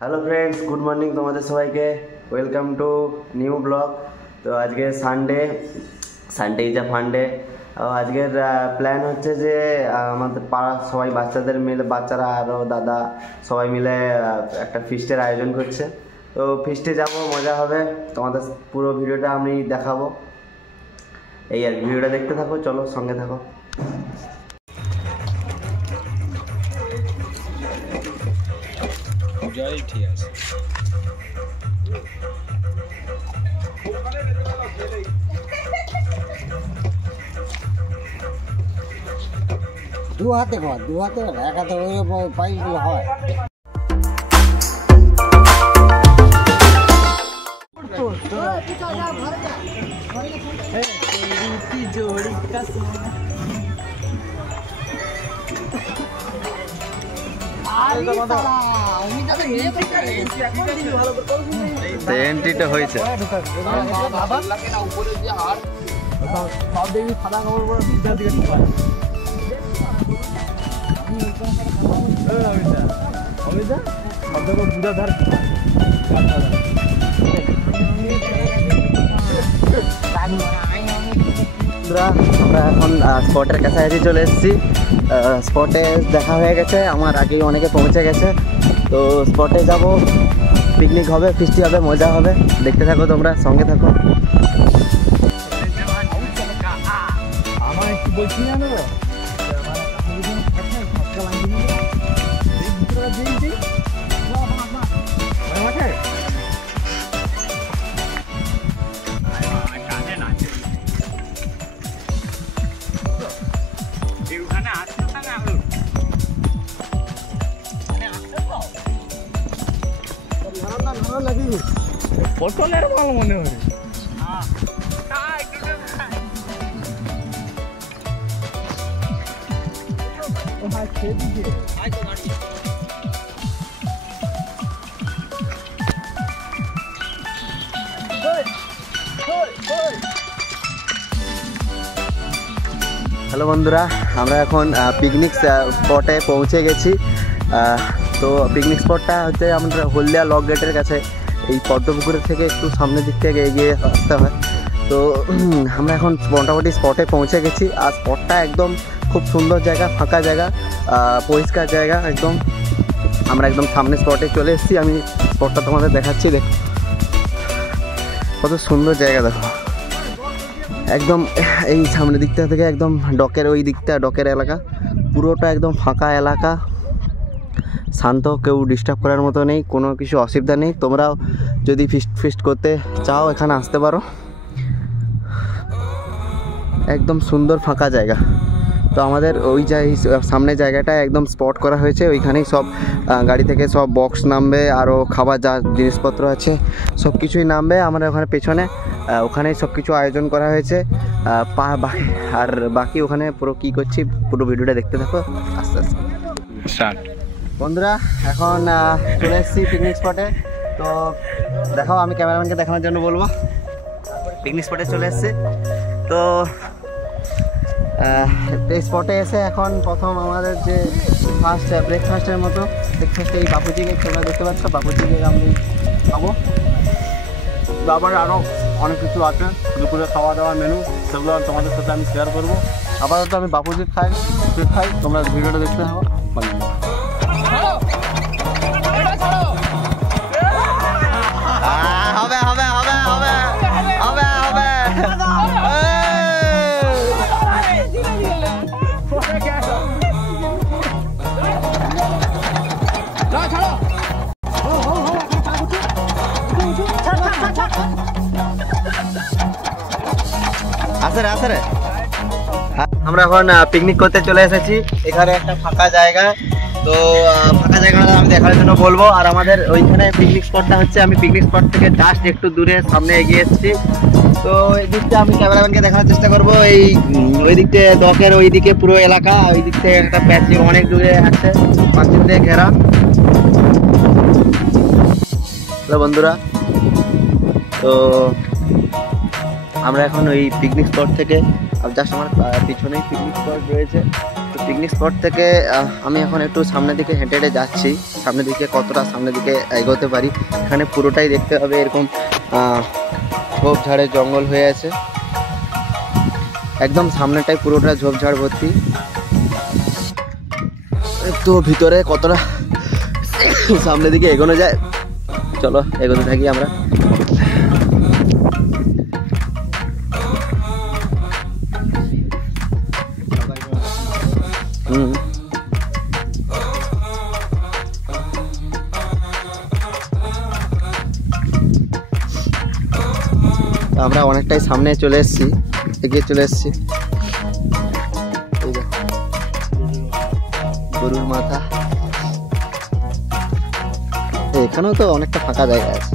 Hello friends, good morning তোমাদের সবাইকে। Welcome to new blog. তো আজকে সানডে ইজ আ ফান্ডে। আজকের প্ল্যান হচ্ছে যে আমাদের পাড়ার সবাই বাচ্চারা আরও দাদা সবাই মিলে একটা ফিস্টের আয়োজন করছে। তো ফিস্টে যাব, মজা হবে। তোমাদের পুরো ভিডিওটা আমি দেখাবো। এই আর ভিডিওটা দেখতে থাকো, চলো সঙ্গে থাকো। ঠিক আছে, দু হাতে কর, দু হাতে এক হাতে পাইগুলো হয়। এন্ট্রিটা হয়েছে। আমরা এখন স্পটের কাছাকাছি চলে এসেছি। স্পটে দেখা হয়ে গেছে, আমার আগেই অনেকে পৌঁছে গেছে। তো স্পটে যাব, পিকনিক হবে, ফিস্টি হবে, মজা হবে। দেখতে থাকো, তোমরা সঙ্গে থাকো। পটলের মাল মনে হয়। হ্যালো বন্ধুরা, আমরা এখন পিকনিক স্পটে পৌঁছে গেছি। তো পিকনিক স্পটটা হচ্ছে আমাদের হলদিয়া লক গেটের কাছে। এই পদ্মপুকুরের থেকে একটু সামনের দিক থেকে এগিয়ে আসতে হয়। তো আমরা এখন মোটামুটি স্পটে পৌঁছে গেছি। আর স্পটটা একদম খুব সুন্দর জায়গা, ফাঁকা জায়গা, পরিষ্কার জায়গা একদম। আমরা একদম সামনে স্পটে চলে এসেছি। আমি স্পটটা তোমাদের দেখাচ্ছি, দেখো কত সুন্দর জায়গা। দেখো একদম এই সামনের দিকটা থেকে একদম ডকের ওই দিকটা, ডকের এলাকা পুরোটা একদম ফাঁকা এলাকা, শান্ত, কেউ ডিস্টার্ব করার মতো নেই, কোনো কিছু অসুবিধা নেই। তোমরাও যদি ফিস্ট করতে চাও এখানে আসতে পারো। একদম সুন্দর ফাঁকা জায়গা। তো আমাদের ওই সামনে জায়গাটা একদম স্পট করা হয়েছে। ওইখানেই সব গাড়ি থেকে সব বক্স নামবে, আরও খাবার যা জিনিসপত্র আছে সব কিছুই নামবে। আমরা ওখানে পেছনে ওখানেই সব কিছু আয়োজন করা হয়েছে। আর বাকি ওখানে পুরো কী করছি পুরো ভিডিওটা দেখতে থাকো আস্তে আস্তে। স্টার্ট। বন্ধুরা, এখন চলে এসেছি পিকনিক স্পটে। তো দেখাও, আমি ক্যামেরাম্যানকে দেখানোর জন্য বলবো। পিকনিক স্পটে চলে এসেছি। তো এই স্পটে এসে এখন প্রথম আমাদের যে ফার্স্ট ব্রেকফাস্টের মতো ব্রেকফাস্টে এই বাপুজি কেক, তোমরা দেখতে পাচ্ছ বাপুজি কেক আমি খাবো। আবার আরও অনেক কিছু আছে দুপুরে খাওয়া দাওয়ার মেনু, সেগুলো তোমাদের সাথে আমি শেয়ার করবো। আপাতত আমি বাপুজি খাই, তোমরা ভিডিওটা দেখতে থাকো। হবে হবে হবে হবে হবে হবে। আসরে আমরা এখন পিকনিক করতে চলে এসেছি। এখানে একটা ফাঁকা জায়গা। তো ফাঁকা জায়গাটা আমি দেখার জন্য বলবো। আর আমাদের ওইখানে পিকনিক স্পটটা হচ্ছে, আমি পিকনিক স্পট থেকে জাস্ট একটু দূরে সামনে এগিয়ে এসেছি। তো এই দিকটা আমি ক্যামেরাম্যানকে দেখানোর চেষ্টা করবো। ওই দিকটা ডকের ওই দিকে পুরো এলাকা, ওই দিক থেকে একটা প্যাচিং অনেক দূরে আছে, পাঁচিল দিয়ে ঘেরা। হ্যালো বন্ধুরা, তো আমরা এখন ওই পিকনিক স্পট থেকে জাস্ট আমার পিছনেই পিকনিক স্পট রয়েছে। তো পিকনিক স্পট থেকে আমি এখন একটু সামনের দিকে হেঁটে হেঁটে যাচ্ছি। সামনের দিকে কতটা সামনের দিকে এগোতে পারি, এখানে পুরোটাই দেখতে হবে এরকম ঝোপঝাড়ের জঙ্গল হয়ে আছে। একদম সামনেটাই পুরোটা ঝোপঝাড় ভর্তি। তো ভিতরে কতটা সামনের দিকে এগোনো যায়, চলো এগোতে থাকি আমরা। আমরা অনেকটাই সামনে চলে এসেছি, এগিয়ে চলে এসেছি। গরুর মাথা, এখানেও তো অনেকটা ফাঁকা জায়গা আছে।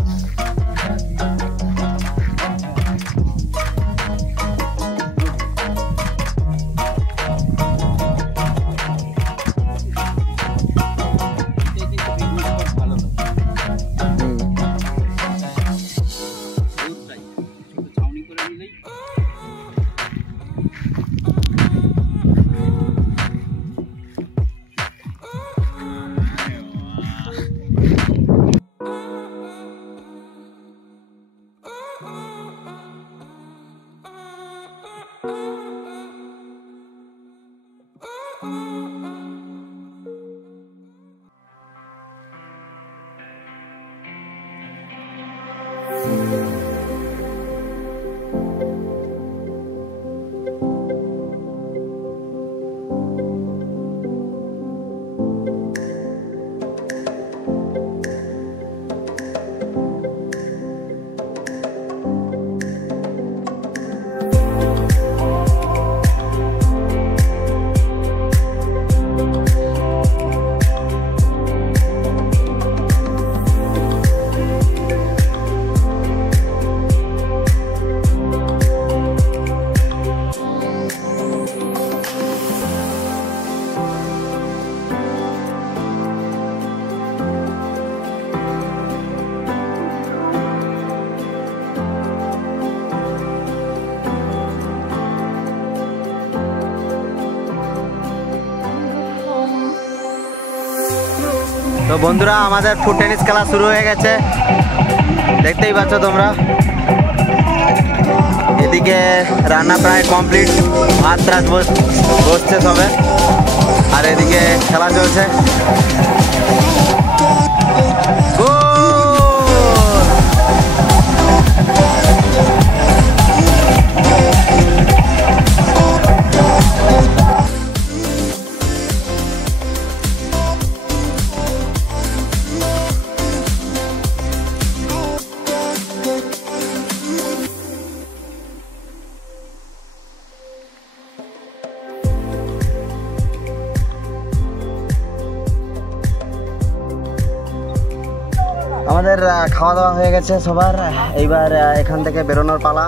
তো বন্ধুরা, আমাদের ফুট টেনিস খেলা শুরু হয়ে গেছে, দেখতেই পাচ্ছ তোমরা। এদিকে রান্না প্রায় কমপ্লিট, ভাত রাত বসছে সবে, আর এদিকে খেলা চলছে। আমাদের খাওয়া দাওয়া হয়ে গেছে সবার, এইবার এখান থেকে বেরোনোর পালা।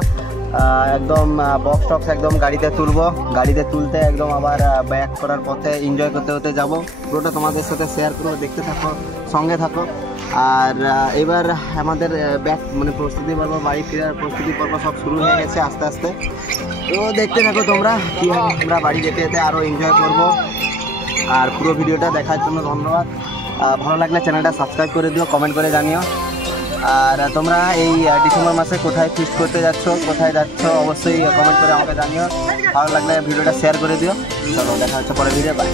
একদম বক্স টক্স একদম গাড়িতে তুলবো, গাড়িতে তুলতে একদম আবার ব্যাক করার পথে এনজয় করতে করতে যাবো। পুরোটা তোমাদের সাথে শেয়ার করবো, দেখতে থাকো, সঙ্গে থাকো। আর এবার আমাদের ব্যাক মানে প্রস্তুতি পর্ব, বাড়ি ফেরার প্রস্তুতি পর্ব সব শুরু হয়ে গেছে আস্তে আস্তে। তো দেখতে থাকো তোমরা, কীভাবে আমরা বাড়ি যেতে যেতে আরও এনজয় করবো। আর পুরো ভিডিওটা দেখার জন্য ধন্যবাদ। ভালো লাগলে চ্যানেলটা সাবস্ক্রাইব করে দিও, কমেন্ট করে জানিও। আর তোমরা এই ডিসেম্বর মাসে কোথায় ফিস্ট করতে যাচ্ছ, কোথায় যাচ্ছ, অবশ্যই কমেন্ট করে আমাকে জানিও। ভালো লাগলে ভিডিওটা শেয়ার করে দিও। চলো দেখা হচ্ছে পরের ভিডিও, বাই।